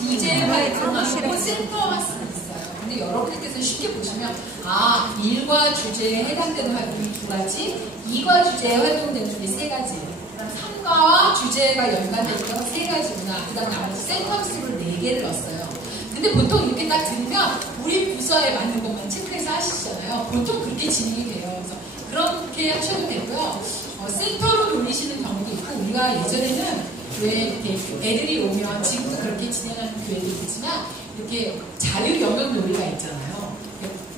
주제화에 들어가고 센터가 있어요. 근데 여러분들께서 쉽게 보시면 일과 주제에 해당되는 활동이 두 가지, 이과 주제에 활동되는 게 세 가지, 삼과와 주제가 연관되는 세 가지구나. 그 다음 나머지 센터 학습을 4개를 넣었어요. 근데 보통 이렇게 딱 들으면 우리 부서에 맞는 것만 체크해서 하시잖아요. 보통 그렇게 진행이 돼요. 그래서 그렇게 하셔도 되고요. 센터로 돌리시는 경우도 있고, 우리가 예전에는 왜 이렇게 애들이 오면 지금도 그렇게 진행하는 교회도 있지만 이렇게 자유 영역 놀이가 있잖아요.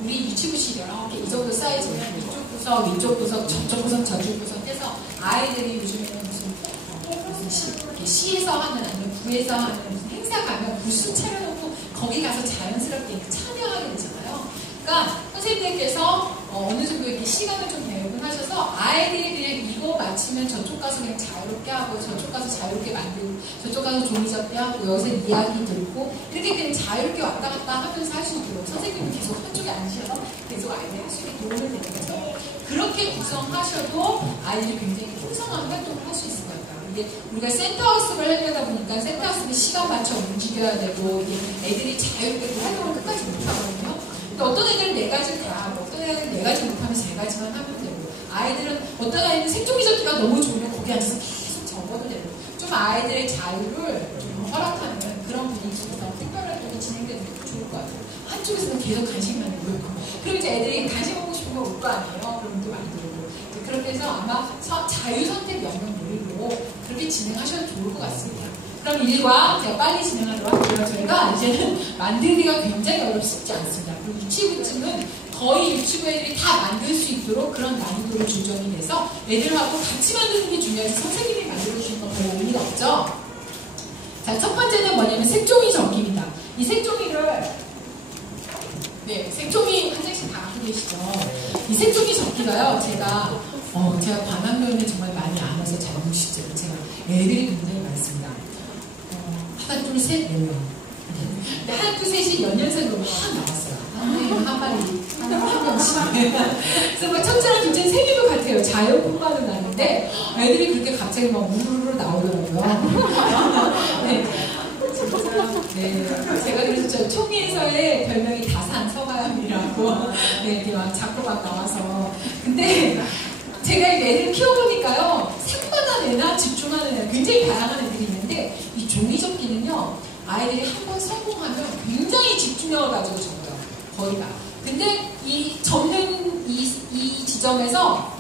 우리 유치부시 이렇게 이 정도 사이즈면 이쪽 구석, 이쪽 구석, 저쪽 구석, 저쪽 구석 해서 아이들이 요즘에는 무슨 시에서 하는 아니면 구에서 하는 무슨 행사 가면 부스 차려놓고 거기 가서 자연스럽게 참여하게 되잖아요. 그러니까 선생님들께서 어느 정도 이렇게 시간을 좀 배분하셔서 아이들이 그냥 이거 마치면 저쪽 가서 그냥 자유롭게 하고, 저쪽 가서 자유롭게 만들고, 저쪽 가서 종이 접대 하고, 여기서 이야기 듣고, 이렇게 그냥 자유롭게 왔다 갔다 하면서 할 수 있도록 선생님은 계속 한쪽에 앉으셔서 계속 아이들 할 수 있게 도움을 드리는 거죠. 그렇게 구성하셔도 아이들이 굉장히 풍성한 활동을 할 수 있을 것 같아요. 이게 우리가 센터 학습을 하려다 보니까 센터 학습이 시간 맞춰 움직여야 되고, 이게 애들이 자유롭게 그 활동을 끝까지 못하거든요. 근데 어떤 애들은 4가지를 다 하고, 어떤 애들은 4가지 못하면 3가지만 하면 되고, 아이들은 어떤 아이는 색종이 접기가 너무 좋으면 거기 앉아서 계속 적어도 되고, 좀 아이들의 자유를 좀 허락하는 그런 분위기에서 특별 활동이 진행되는 것도 좋을 것 같아요. 한쪽에서는 계속 간식만 먹고 있고, 그럼 이제 애들이 간식 먹고 싶은 거 올 거 아니에요. 그럼 또 만들고. 그렇게 해서 아마 자유 선택 영역 놀이로 그렇게 진행하셔도 좋을 것 같습니다. 그럼 1과 제가 빨리 진행하도록 할게요. 저희가 이제는 만들기가 굉장히 어렵지 않습니다. 그리고 유치부층은 거의 유치부 애들이 다 만들 수 있도록 그런 난이도로 조정이 돼서 애들하고 같이 만드는 게 중요해서 선생님이 만들어주시는 건 별 의미가 없죠. 자, 첫 번째는 뭐냐면 색종이 접기입니다. 이 색종이를 색종이 한 장씩 다 갖고 계시죠. 이 색종이 접기가요, 제가 관악면에 정말 많이 안 와서 잘 모르시죠. 제가 애들이 굉장히 많습니다. 하나, 둘, 셋, 4명. 근데 하나, 둘, 셋이 연년생으로 확 나왔어요. 한 마리, 한 명씩. 그래서 뭐 첫째랑 둘째는 생긴 것 같아요. 자연분만은 나는데 애들이 그렇게 갑자기 막 우르르 나오더라고요. 제가 그래서 저 총회에서의 별명이 다산 서가연이라고 이렇게 막 자꾸 막 나와서. 근데 제가 애들을 키워보니까요, 색마다 내나 집중하는 애 굉장히 다양한 애들이 있는데, 이 종이접기는요, 아이들이 한번 성공하면 굉장히 집중력을 가지고 접어요. 거의 다. 근데 이 접는 이 지점에서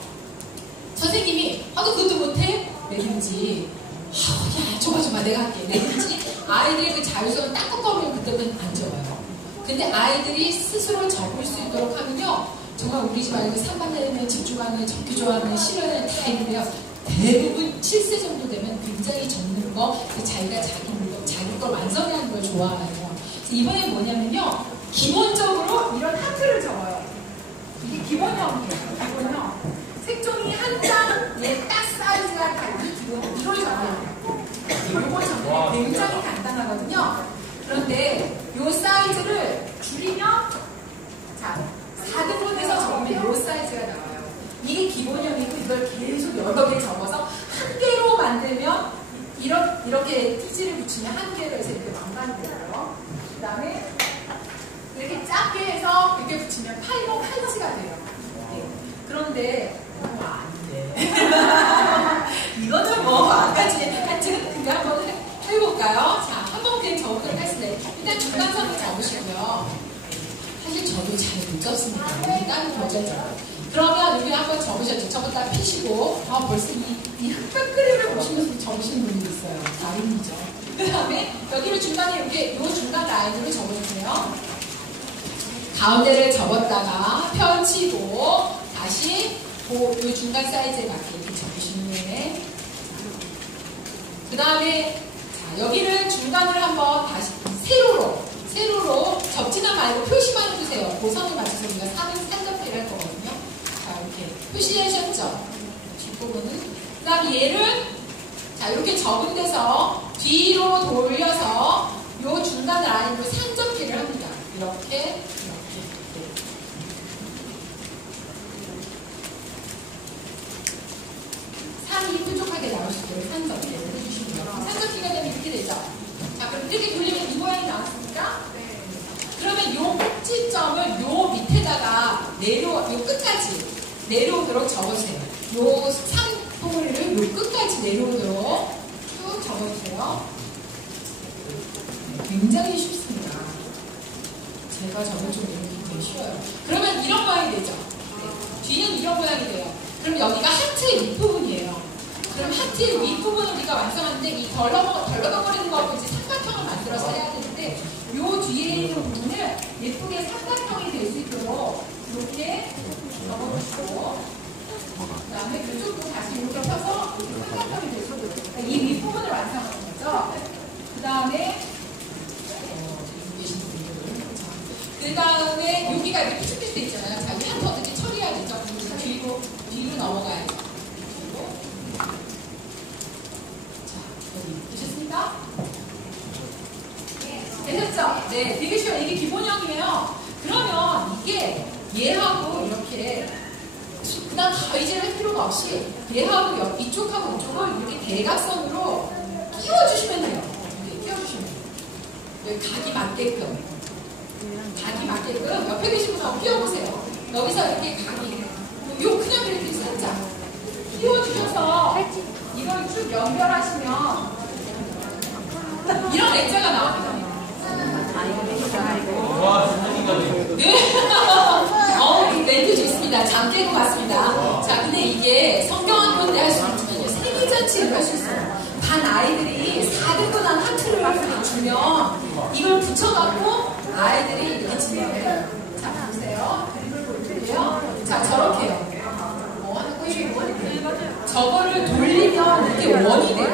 선생님이 너 그것도 못해? 내든지 야 줘봐 내가 할게 내든지 아이들의 그 자유성을 딱딱거리면 그때는 안 접어요. 근데 아이들이 스스로 접을 수 있도록 하면요, 정말 우리 집 아이들 3반 되면 집중하는, 접기 좋아하는, 싫어하는 다 있는데요, 대부분 7세 정도 되면 굉장히 접는 거, 자기가 자기 물건, 자기 걸 완성하는 걸 좋아해요. 이번에 뭐냐면요, 기본적으로 이런 하트를 접어요. 이게 기본형이에요. 기본형. 색종이 한 장에 딱 사이즈가 달리 이걸 접어야 돼요. 이걸 접는 게 굉장히 간단하거든요. 그런데 이 사이즈를 줄이면, 자, 4등분해서 접으면 이 사이즈가 나와요. 이게 기본형이고, 이걸 계속 여러 개 접어서 한 개로 만들면 이렇게 티지를 붙이면 한 개로 해서 이렇게 망가져요. 그 다음에 이렇게 작게 해서 이렇게 붙이면 8로 8지가 돼요. 네. 그런데 아닌데 이거는 뭐 아까 하여튼 그게 한번 해볼까요? 자, 한번 그냥 접어보도록 하겠습니다. 일단 중간선을 접으시고요. 사실 저도 잘 못 접습니다. 다른 버전이죠. 그러면 여기 한번 접으셨죠. 접었다 피시고, 벌써 이 흑백 그림을 보시면서 접으시는 분들이 있어요. 다른이죠. 그 다음에 여기를 중간에 이렇게 요 중간 라인으로 접어주세요. 가운데를 접었다가 펼치고 다시 요 중간 사이즈에 맞게 이렇게 접으시는 후에, 그 다음에 여기를 중간을 한번 다시 세로로 접지는 말고 표시만 해주세요. 그 선을 맞춰서 우리가 산접기를 할 거거든요. 자, 이렇게 표시하셨죠? 뒷부분은. 그 다음 얘를 이렇게 접은 데서 뒤로 돌려서 요 중간 라인으로 산접기를 합니다. 이렇게. 산이 뾰족하게 나올 수 있도록 산접기를 해주시고요. 산접기가 되면 이렇게 되죠. 자, 그럼 이렇게 돌리면 이 모양이 라인 나왔습니까? 네. 그러면 요 꼭지점을 요 밑에다가 요 끝까지 내려오도록 적어주세요. 요 산봉우리를 요 끝까지 내려오도록 쭉 적어주세요. 굉장히 쉽습니다. 제가 적은 좀 이렇게 되게 쉬워요. 그러면 이런 모양이 되죠. 네. 뒤는 이런 모양이 돼요. 그럼 여기가 하트의 윗부분이에요. 그럼 하트의 윗부분을 우리가 완성하는데 이 덜렁거리는 거하고 이제 삼각형을 만들어서 해야 되는데 요 뒤에 있는 부분을 예쁘게 삼각형이 될 수 있도록 이렇게 접어주시고 그 다음에 그쪽도 다시 이렇게 펴서 삼각형이 될 수 있도록 그러니까 이 윗부분을 완성하는 거죠. 그 다음에 여기가 이렇게 삐죽삐죽 돼 있잖아요. 자, 이 하트 어떻게 처리해야 되죠? 뒤로 넘어가야죠. 자, 여기 되셨습니까? 되셨죠? 네, 되게 쉬워요. 이게 기본형이에요. 그러면 이게 얘하고 이렇게 그다음 가위질을 할 필요가 없이 얘하고 이쪽하고 이쪽을 이렇게 대각선으로 끼워주시면 돼요. 이렇게 끼워주시면 돼요. 여기 각이 맞게끔. 옆에 계신 분 한번 끼워보세요. 여기서 이렇게 각이 그냥 이렇게 살짝 끼워주셔서 이걸 쭉 연결하시면 이런 액자가 나옵니다. 네. 멘트 좋습니다. 잠 깨고 갔습니다. 자, 근데 이게 성경학교 때 할 수 있지만요. 생일잔치를 할 수 있어요. 반 아이들이 4등분한 하트를 주면 이걸 붙여갖고 아이들이 이렇게 진행해요. 자, 보세요. 그림을 보여드릴게요. 자, 저렇게요. 하나 꽂히고 저거를 돌리면 이렇게 원이 돼요.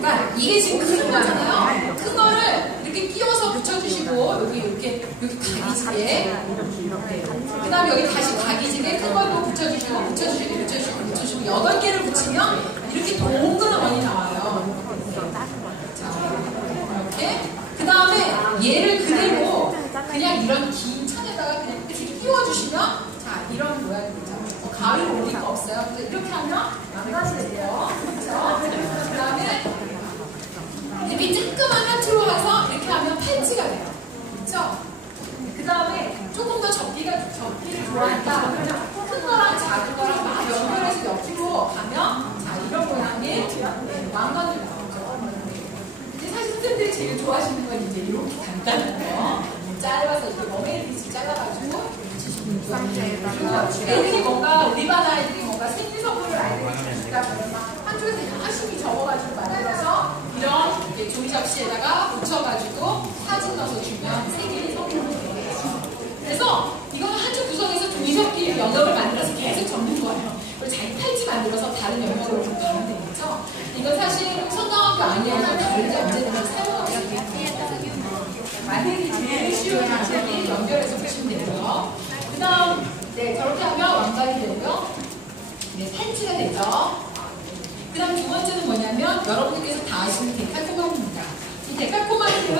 그러니까 이게 지금 큰 거잖아요. 큰 거를 이렇게 끼워서 붙여주시고 여기 각이지게 그 다음에 여기 다시 각이지게 큰 걸로 붙여주시고 8개를 붙이면 이렇게 동그란 원이 나와요. 자, 이렇게 그 다음에 얘를 그대로 그냥 이런 긴 천에다가 그냥 이렇게 끼워주시면 자, 이런 모양이 되죠. 가위를 올릴 거 없어요. 이렇게 하면 망가지세요. 그렇죠? 그 다음에 이렇게 쬐끄만 하트로 해서 이렇게 하면 팔찌가 돼요. 그렇죠? 그 다음에 조금 더 접기를 좋아한다 그러면 큰 거랑 작은 거랑 막 연결해서 옆으로 가면 자, 이런 모양의 왕관이 나오죠. 근데 사실 선생님들이 제일 좋아하시는 건 이제 이렇게 간단한 거 짧아서 이렇게 머메이드씩 잘라가지고 애들이 뭔가 우리 반 아이들이 뭔가 생일 선물을 아이들이 주니까 한쪽에서 열심히 접어가지고 만들어서 이런 종이 접시에다가 붙여가지고 사진 넣어서 주면 생일 선물이에요. 그래서 이거는 한쪽 구석에서 종이 접기 영역을 만들어서 계속 접는 거예요. 그리고 자기 팔찌 만들어서 다른 영역으로 좀 가면 되겠죠. 이건 사실 성경학교 아니어서 다른데 언제든지 사용할 수 있어요. 만들기 제일 쉬운 방법이 연결해서 보시면 되고요. 그 다음, 네, 저렇게 하면 왕관이 되고요. 네, 팔찌가 되죠. 그 다음 두 번째는 뭐냐면, 여러분들께서 다 아시는 데칼코마니입니다. 이 데칼코마니는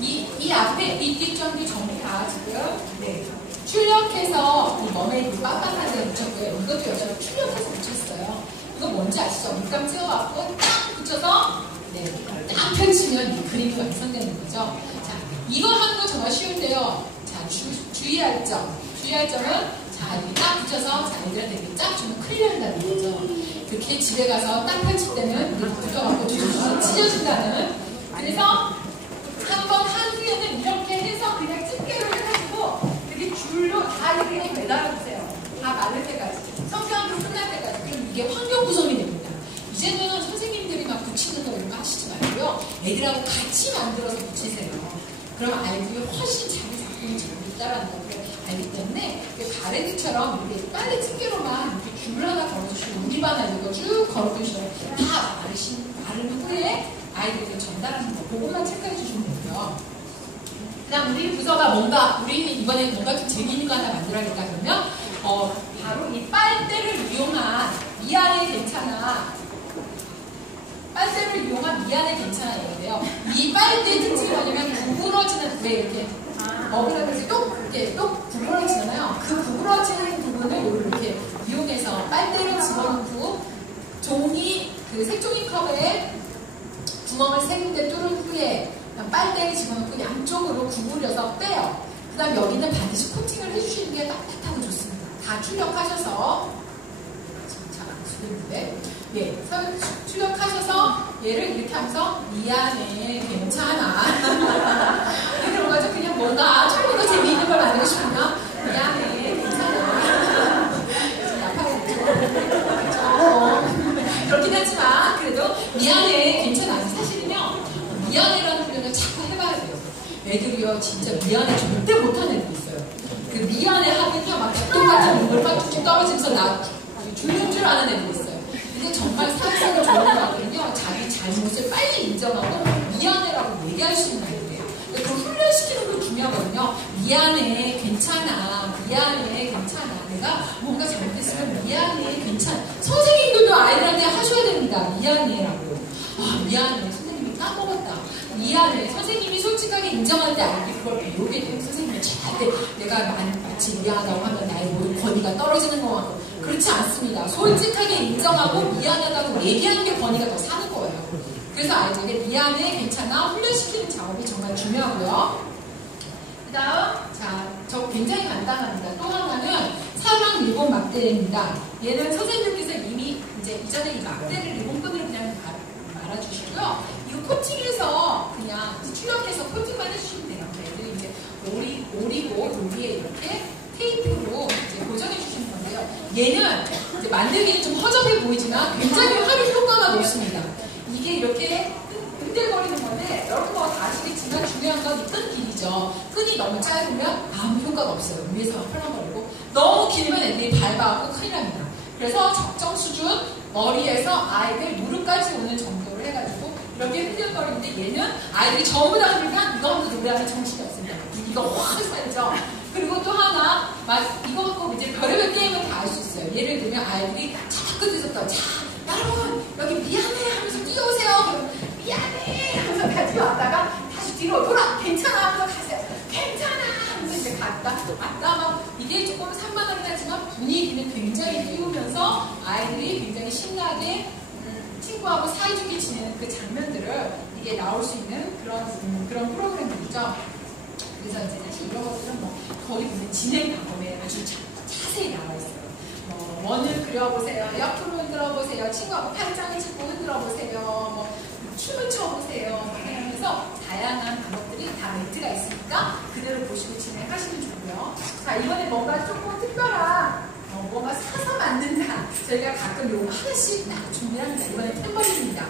이 앞에 이 뒷전기 전부 다 지금, 네, 출력해서 이 머메이드 빡빡한 데 붙였고요. 이것도 역시 출력해서 붙였어요. 이거 뭔지 아시죠? 물감 찍어갖고 딱 붙여서, 네, 딱 펼치면 이 그림이 완성되는 거죠. 자, 이거 하는 거 정말 쉬운데요. 자, 주의할 점. 주의할 점은 자, 여기 딱 붙여서 자, 애들한테 이렇게 쫙 주면 큰일 난다는 거죠. 그렇게 집에 가서 딱 펼칠 때는 이렇게 붙여갖고 찢어진다는. 그래서 한번 한 후에는 이렇게 해서 그냥 집게로 해가지고 이렇게 줄로 다 이렇게 매달아주세요. 다 마를 때까지. 성경학교 끝날 때까지. 그럼 이게 환경 구성이 됩니다. 이제는 선생님들이 막 붙이는 거 이런 거 하시지 말고요. 애들하고 같이 만들어서 붙이세요. 그럼 아이들이 훨씬 자기 작품을 잘 따라한다고 알기 때문에 가래들처럼 이렇게 빨리 집게로만 이렇게 줄을 하나 걸어주시고 우리 반 아이들과 쭉 걸어주시면 다 마른 후에 아이들에게 전달하는 거 그것만 체크해 주시면 되고요. 그 다음 우리 부서가 우리는 이번에 뭔가 좀 재미있는 거 하나 만들어야겠다 그러면 바로 이 빨대를 이용한 미안해 괜찮아 이건데요. 이 빨대의 특징이 뭐냐면 구부러지는 왜 이렇게 먹으라고 똑 구부러지잖아요. 그 구부러지는 부분을 이렇게 이용해서 빨대를 집어넣고 종이 그 색종이 컵에 구멍을 3군데 뚫은 후에 그다음 빨대를 집어넣고 양쪽으로 구부려서 빼요. 그 다음 여기는 반드시 코팅을 해주시는 게 따뜻하고 좋습니다. 다 출력하셔서, 지금 잘 안 쓰겠는데, 예, 출력하셔서 얘를 이렇게 하면서 미안해, 괜찮아. 그런 거죠. 그냥 뭔가 조금 더 재미있는 걸 만들고 싶으면 미안해, 괜찮아. 좀 약하게 됐죠. 그렇긴 하지만 그래도 미안해, 괜찮아. 사실은요, 미안해라는 훈련을 자꾸 해봐야 돼요. 애들이요, 진짜 미안해 절대 못하는 애들이 있어요. 그 미안해 하면요, 막 똑같은 물만 툭툭 떨어지면서 나 죽는 줄 아는 애들이 있어요. 근데 정말 사회성이 좋은 아이들은요, 자기 잘못을 빨리 인정하고 미안해라고 얘기할 수 있는 아이들이에요. 그 훈련시키는 거 중요하거든요. 미안해, 괜찮아. 미안해, 괜찮아. 내가 뭔가 잘못했으면 미안해, 괜찮아. 선생님들도 아이들한테 하셔야 됩니다. 미안해라고. 아, 미안해. 선생님이 까먹었다. 미안해. 선생님이 솔직하게 인정할 때 아이들이 그걸 배우게 돼요. 선생님이 절대 내가 마치 미안하다고 하면 나의 모든 권위가 떨어지는 것 같고. 그렇지 않습니다. 솔직하게 인정하고 미안하다고 얘기하는 게 권위가 더 사는 거예요. 그래서 아이들에게 미안해, 괜찮아 훈련시키는 작업이 정말 중요하고요. 그 다음, 자, 저 굉장히 간단합니다. 또 하나는 사랑 리본 막대입니다. 얘는 선생님께서 이미 이제 이전에 이 막대를 리본끈으로 그냥 말아주시고요. 이거 코팅해서 그냥 출력해서 코팅만 해주시면 돼요. 얘들 이제 오리고 여기에 이렇게 테이프로 이제 고정해 주시는 건데요. 얘는 이제 만들기는 좀 허접해 보이지만 굉장히 활용 효과가 높습니다. 이게 이렇게 흔들거리는 건데 여러분 뭐 다 아시겠지만 중요한 건 이 끈 길이죠. 끈이 너무 짧으면 아무 효과가 없어요. 위에서만 펄렁거리고 너무 길면 애들이 밟아갖고 큰일 납니다. 그래서 적정 수준 머리에서 아이들 무릎까지 오는 정도로 해가지고 이렇게 흔들거리는데 얘는 아이들이 전부 다 그러니까 이거 하면서 노래하면 정신이 없습니다. 이거 확 살죠. 그리고 또 하나, 이거 갖고 이제 별의별 게임을 다 할 수 있어요. 예를 들면 아이들이 자 끝에서부터 자 여러분 여기 미안해 하면서 뛰어오세요. 그럼 미안해 하면서 같이 왔다가 다시 뒤로 돌아 괜찮아 하면서 가세요. 괜찮아 하면서 이제 갔다 막 이게 조금 산만하긴 하지만 분위기는 굉장히 띄우면서 아이들이 굉장히 신나게 친구하고 사이좋게 지내는 그 장면들을 이게 나올 수 있는 그런 프로그램들이죠. 그래서 이제 사실 이런 것들은 뭐 거기 보면 진행 방법에 아주 자세히 나와 있어요. 원을 그려보세요. 옆으로 흔들어보세요. 친구하고 팔짱을 짚고 흔들어보세요. 뭐 춤을 춰보세요. 하면서 다양한 방법들이 다 매트가 있으니까 그대로 보시고 진행하시면 좋고요. 자, 이번에 뭔가 조금 특별한 뭔가 사서 만든다. 저희가 가끔 요거 하나씩 딱 준비합니다. 이번에 탬버린입니다.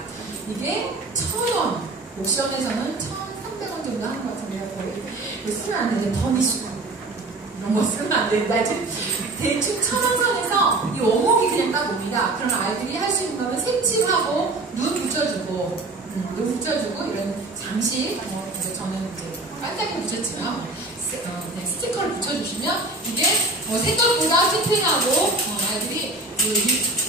이게 1,000원. 옥션에서는 1,300원 정도 하는 것 같은데요. 거의 이거 쓰면 안 되는데 더 미수고 이런 거 쓰면 안 된다. 대충 1,000원 선에서 이 원목이 그냥 딱 옵니다. 그럼 아이들이 할 수 있는 거는 색칠하고 눈 붙여주고 이런 장식, 이제 저는 이제 반짝이 붙였지만 그냥 스티커를 붙여주시면 이게 생각보다 탱탱하고 아이들이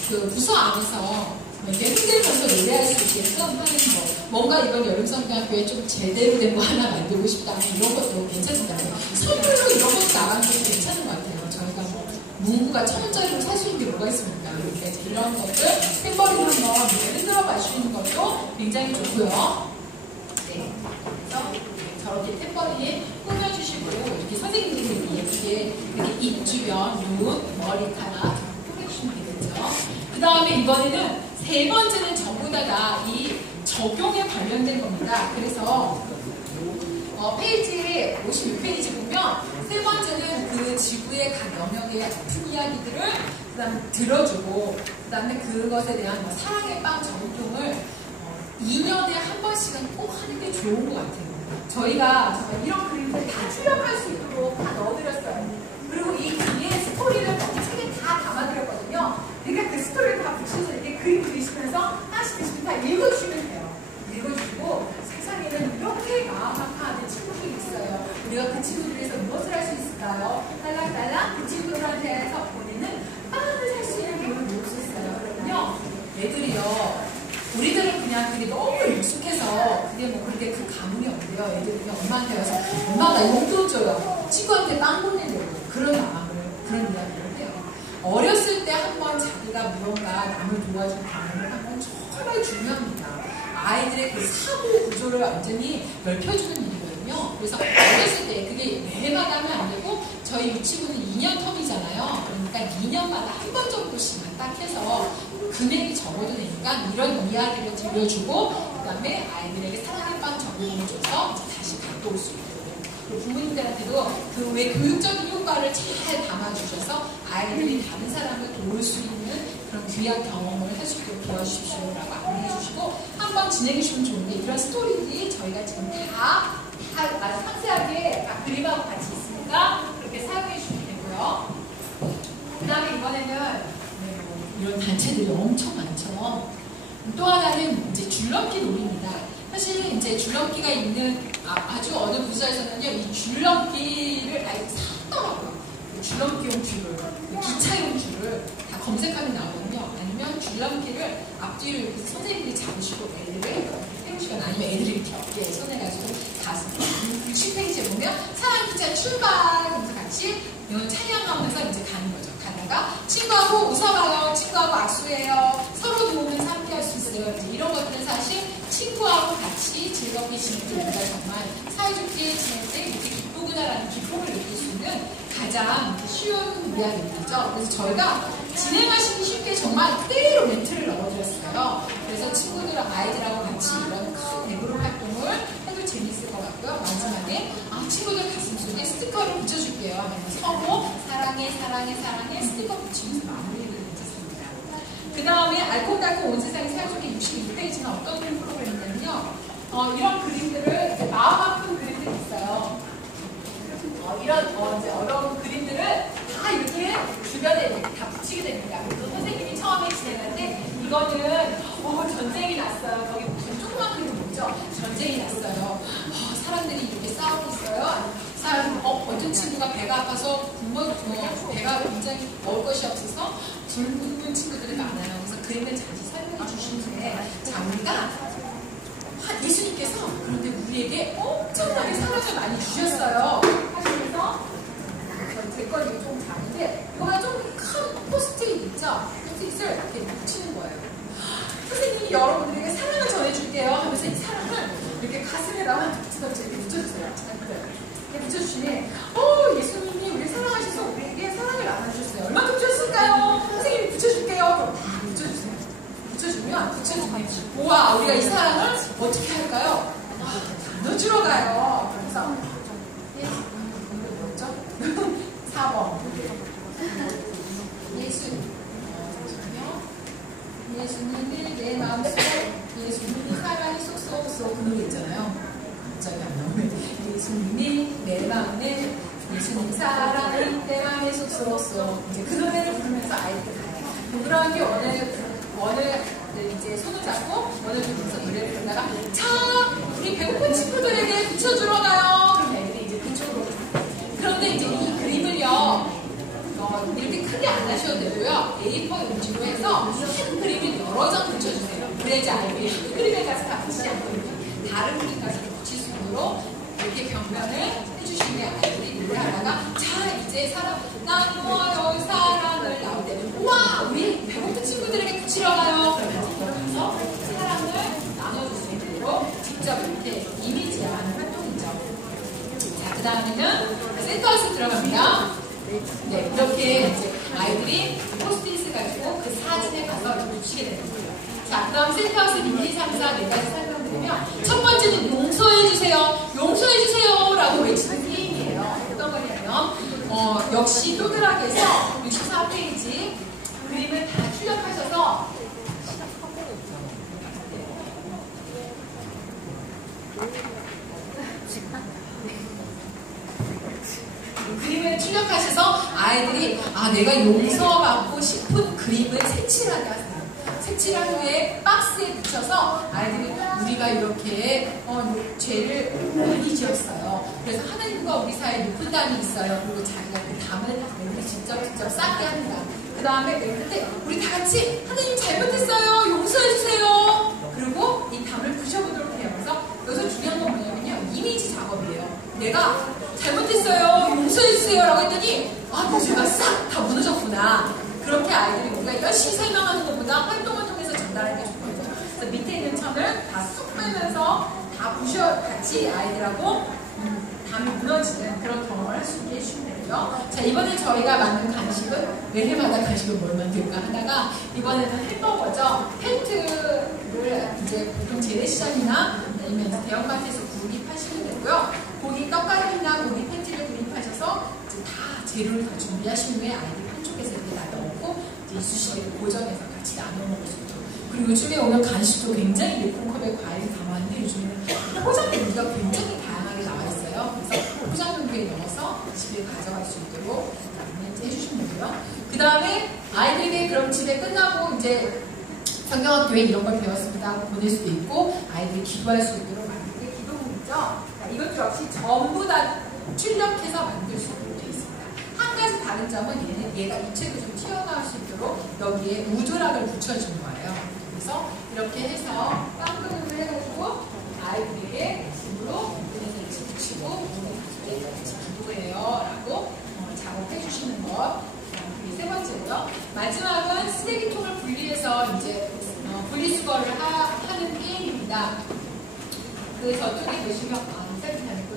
그 부서 안에서 이렇게 흔들면서 노래할 수 있게끔 하는 거. 뭔가 이번 여름성대학교에 좀 제대로 된 거 하나 만들고 싶다. 이런 것도 괜찮습니다. 선물로 이런 것도 나가는 것도 괜찮은 것 같아요. 저희가 문구가 1,000원짜리로 살 수 있는 게 뭐가 있습니까? 이렇게 이런 것들 탬버린 한번 흔들어 봐주시는 것도 굉장히 좋고요. 네. 그래서 저렇게 탬버린 꾸며주시고 이렇게 선생님들이 예쁘게 이렇게 입 주변, 눈, 머리카락 꾸며주시면 되겠죠. 그 다음에 이번에는 세 번째는 전부 다 이 적용에 관련된 겁니다. 그래서 페이지 56페이지 보면 세 번째는 그 지구의 각 영역의 아픈 이야기들을 그다음에 들어주고 그다음에 그것에 대한 사랑의 빵 전통을 2년에 한 번씩은 꼭 하는 게 좋은 것 같아요. 저희가 정말 이런 그림들 다 출력할 수 있도록 다 넣어드렸어요. 그리고 이 뒤에 스토리를 책에 다 담아드렸거든요. 그러니까 그 스토리를 다 붙여서 이렇게 그림 그리시면서 하나씩 다 읽어주시면 돼요. 읽어주고 세상에는 이렇게 마음아파하는 친구들이 있어요. 우리가 그 친구들에서 무엇을 할 수 있을까요? 딸랑딸랑 그 친구들한테서 본인은 빵을 살 수 있는 기분을 모을 수 있어요. 그러면요 애들이요 우리들은 그냥 그게 너무 익숙해서 그게 뭐 그렇게 그 감흥이 없대요. 애들이 그냥 엄마한테 와서 엄마가 용돈 줘요. 친구한테 빵 보내려고 그런 이야기를 해요. 어렸을 때 한번 자기가 무언가 남을 도와준 경험을 한번 정말 중요합니다. 아이들의 그 사고 구조를 완전히 넓혀주는 일이거든요. 그래서 어렸을 때 그게 매해마다 하면 안 되고 저희 유치부는 2년 텀이잖아요. 그러니까 2년마다 한 번 정도씩만 딱 해서 금액이 적어도 되니까 이런 이야기를 들려주고 그다음에 아이들에게 사랑의 빵 적용을 줘서 다시 갖고 올 수 있고 그리고 부모님들한테도 그 외 교육적인 효과를 잘 담아주셔서 아이들이 다른 사람을 도울 수 있는 그런 귀한 경험을 할 수 있도록 도와주십시오라고 안내해 주시고 한번 진행해 주시면 좋은데 이런 스토리들이 저희가 지금 다 아주 상세하게 다 그림하고 같이 있으니까 그렇게 사용해 주시면 되고요. 그 다음에 이번에는 이런 단체들이 엄청 많죠. 또 하나는 이제 줄넘기 놀이입니다. 사실 이제 줄넘기가 있는 아주 어느 부서에서는요, 이 줄넘기를 아예 샀더라고요. 줄넘기용 줄을, 기차용 줄을 다 검색하면 나오거든요. 아니면 줄넘기를 앞뒤로 이렇게 선생님들이 잡으시고 애들을 태우시거나 아니면 애들이 이렇게 어깨에 손에 가지고 가서 60페이지에 보면 사랑 기차 출발 하면서 같이 찬양하면서 이제 가는 거죠. 가다가 친구하고 웃어봐요. 친구하고 악수해요. 서로 도우면서 함께 할 수 있어요. 이제 이런 것들은 사실 친구하고 같이 즐겁게 지낼 때 우리가 정말 사이좋게 지낼 때 이렇게 기쁘구나라는 기쁨을 느낄 수 있는 가장 쉬운 이야기들이죠. 그래서 저희가 진행하시기 쉽게 정말 그대로 멘트를 넣어드렸어요. 그래서 친구들랑 아이들하고 같이 이런 큰 대그룹 활동을 해도 재밌을 것 같고요. 마지막에 친구들 가슴속에 스티커를 붙여줄게요 하면서 서로 사랑해 사랑해 사랑해 스티커 붙이면서 마무리를 해주셨습니다. 그 다음에 알콩달콩 온 세상의 사회적인 66페이지는 어떤 프로그램이냐면요. 이런 그림들을 이제 마음 아픈 그림들이 있어요. 이런 이제 어려운 그림들을 다 이렇게 주변에 이렇게 다 붙이게 됩니다. 그래서 선생님이 처음에 진행할 때 이거는 전쟁이 났어요. 거기 무슨 조그만 그림 보죠? 전쟁이 났어요. 사람들이 이렇게 싸우고 있어요. 어떤 친구가 배가 아파서 배가 굉장히 먹을 것이 없어서 굶는 친구들이 많아요. 그래서 그림을 잠시 설명해 주시는데 자, 우리가 예수님께서 그런데 우리에게 엄청나게 사랑을 많이 주셨어요. 하시면서 제 거는 좀 작은데 이거가 좀 큰 포스트잇 있죠? 포스트잇을 이렇게 붙이는 거예요. 선생님이 여러분들에게 사랑을 전해줄게요 하면서 이 사랑을 이렇게 가슴에다가 이렇게 붙여주세요. 이렇게 붙여주시니 예수님이 우리 사랑하셔서 우리에게 사랑을 나눠주셨어요. 얼마큼 주셨을까요? 선생님이 붙여줄게요. 그럼 다 붙여주세요. 붙여주면 우와 우리가 이 사랑을 어떻게 할까요? 나눠주러 가요. 그래서 뭐죠? 4번 예수님을 내 마음속에 예수님이 사랑이 쏙쏙쏙 그 노래 있잖아요. 갑자기 안 나오네. 예수님이 내 마음에 예수님 사랑이 내 마음에 쏙쏙쏙 이제 그 노래를 부르면서 아이들 가요. 그런 게 오늘 이제 손을 잡고 오늘 부르면서 노래를 부르다가 자 우리 배고픈 친구들에게 붙여주러 가요. 그럼 애들이 이제 그쪽으로 그런데 이제 이 그림을요 이렇게 크게 안 하셔도 되고요. A4 용지로 해서 한 그림을 여러 장 붙여주세요. 그래야지 아이들이 한 그림에 가서 다 붙이지 않거든요. 다른 그림 가서 붙일 수 있도록 이렇게 병변을 해주시면 아이들이 노래하다가 자 이제 나누어요 사랑을 나올 때 우와 우리 배고픈 친구들에게 붙이러 가요. 그러면서 가서 사랑을 나눠줄 수 있도록 직접 이렇게 이미지화하는 활동이죠. 자 그 다음에는 센터하우스 들어갑니다. 네, 이렇게 이제 아이들이 포스트잇을 가지고 그 사진에 가서 붙이게 되는 거예요. 자, 그 다음 센터하우스 1, 2, 3, 4, 4가지 설명드리면 첫 번째는 용서해주세요. 용서해주세요. 라고 외치는 게임이에요. 어떤 거냐면 역시 또드락에서 64페이지 그림을 다 출력하셔서 그림을 출력하셔서 아이들이 내가 용서받고 싶은 그림을 색칠하게 하세요. 색칠한 후에 박스에 붙여서 아이들이 우리가 이렇게 죄를 많이 지었어요. 그래서 하나님과 우리 사이에 높은 담이 있어요. 그리고 자기가 그 담을 우리 직접 쌓게 합니다. 그 다음에 그때 우리 다 같이 하나님 잘못했어요. 용서해주세요. 그리고 이 담을 부셔보도록 해요. 그래서 여기서 중요한 건 뭐냐면요. 이미지 작업이에요. 내가 잘못했어요. 용서해주세요. 라고 했더니 내 죄가 싹 다 무너졌구나. 그렇게 아이들이 우리가 열심히 설명하는 것보다 활동을 통해서 전달하는 게 좋거든요. 그래서 밑에 있는 천을 다 쑥 빼면서 다 부셔 같이 아이들하고 담이 무너지는 그런 경험을 할 수 있게 해주시면 되고요. 자, 이번에 저희가 만든 간식은 매해마다 간식을 뭘 만들까 하다가 이번에는 햄버거죠. 팬트를 이제 보통 재래시장이나 아니면 대형마트에서 구입하시면 되고요. 고기 떡갈비나 고기 팬트를 구입하셔서 이제 다 재료를 다 준비하신 후에 아이들 한쪽에서 이렇게 다 넣고 이제 이쑤시개를 고정해서 같이 나눠 먹을 수 있도록. 그리고 요즘에 오늘 간식도 굉장히 예쁜 컵에 과일 담았는데 요즘에는 포장용기가 굉장히 다양하게 나와 있어요. 그래서 포장용기에 넣어서 집에 가져갈 수 있도록 해주시면 되고요. 그 다음에 아이들에게 그럼 집에 끝나고 이제 성경학교에 이런 걸 배웠습니다 하고 보낼 수도 있고 아이들이 기도할 수 있도록 만든 게 기도문이죠. 이것도 역시 전부 다 출력해서 만들 수 있도록 되어 있습니다. 한 가지 다른 점은 얘가 입체도 좀 튀어나올 수 있도록 여기에 우드락을 붙여준 거예요. 그래서 이렇게 해서 빵그릇을 해가지고 아이들에게 집으로 그래서 이렇게 붙이고 같이 기도해요 라고 작업해 주시는 것. 그게 세 번째고요. 마지막은 쓰레기통을 분리해서 이제 분리수거를 하는 게임입니다. 그 저쪽에 보시면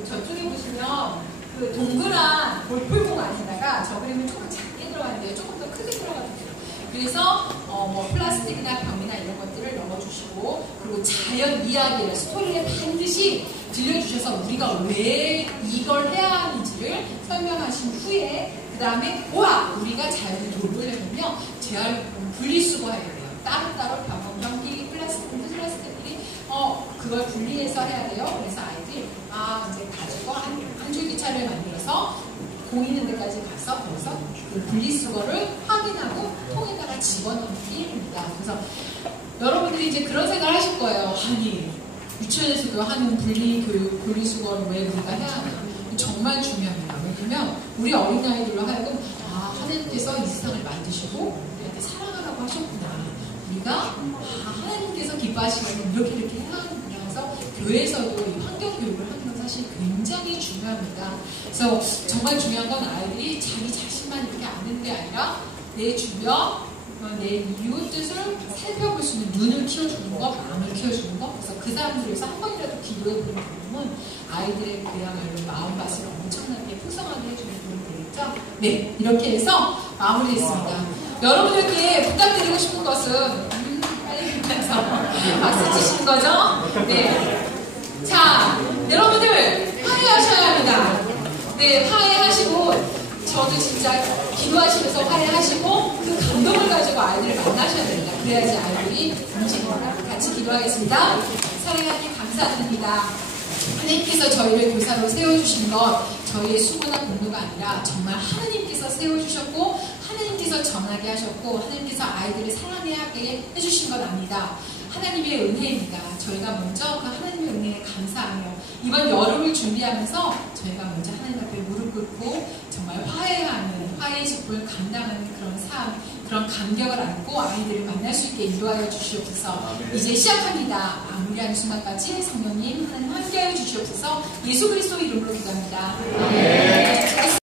저쪽에 보시면 그 동그란 볼풀공 안에다가 저 그림은 조금 작게 들어가는데요. 조금 더 크게 들어가도 돼요. 그래서 뭐 플라스틱이나 병이나 이런 것들을 넣어주시고 그리고 자연 이야기를 스토리를 반드시 들려주셔서 우리가 왜 이걸 해야 하는지를 설명하신 후에 그 다음에 우리가 자연을 돌보려면요 재활용품 분리수거해야 돼요. 따로따로 병기 플라스틱들이 그걸 분리해서 해야 돼요. 그래서 아이들이 이제 가지고 한 줄기차를 만들어서 보이는 데까지 가서 거기서 그 분리수거를 확인하고 통에다가 집어넣는 게임입니다. 그래서 여러분들이 이제 그런 생각을 하실 거예요. 아니 유치원에서도 하는 분리교육, 분리수거를 왜 우리가 해야 하나? 정말 중요합니다. 왜냐면 우리 어린아이들로 하여금 하나님께서 이 세상을 만드시고 우리한테 사랑하라고 하셨구나. 우리가 하나님께서 기뻐하시면 이렇게 해야 하는구나. 그래서 교회에서도 이 환경교육을 하는 건 사실 굉장히 중요합니다. 그래서 정말 중요한 건 아이들이 자기 자신만 이렇게 아는 게 아니라 내 주변, 내 이웃 뜻을 살펴볼 수 있는 눈을 키워주는 거, 마음을 키워주는 거. 그래서 그 사람들을 위해서 한 번이라도 기도해보는 경험은 아이들의 그야말로 마음밭을 엄청나게 풍성하게 해주는 도움이 되겠죠. 네, 이렇게 해서 마무리했습니다. 여러분들께 부탁드리고 싶은 것은 빨리 끝나서 박수 치시는 거죠? 네. 자, 여러분들 화해하셔야 합니다. 네, 화해하시고 저도 진짜 기도하시면서 화해하시고 그 감동을 가지고 아이들을 만나셔야 됩니다. 그래야지 아이들이 움직입니다. 같이 기도하겠습니다. 사랑하님 감사드립니다. 하나님께서 저희를 교사로 세워주신 것 저희의 수고나 공로가 아니라 정말 하나님께서 세워주셨고 하나님께서 전하게 하셨고 하나님께서 아이들을 사랑해야 하게 해주신 것 압니다. 하나님의 은혜입니다. 저희가 먼저 그 하나님의 은혜에 감사하며 이번 여름을 준비하면서 저희가 먼저 하나님 앞에 무릎 꿇고 정말 화해하는 화해의 습을 감당하는 그런 삶, 그런 감격을 안고 아이들을 만날 수 있게 인도하여 주시옵소서. 이제 시작합니다. 마무리하는 순간까지 성령님 하나님 함께하여 주시옵소서. 예수 그리스도 이름으로 기도합니다. 아멘.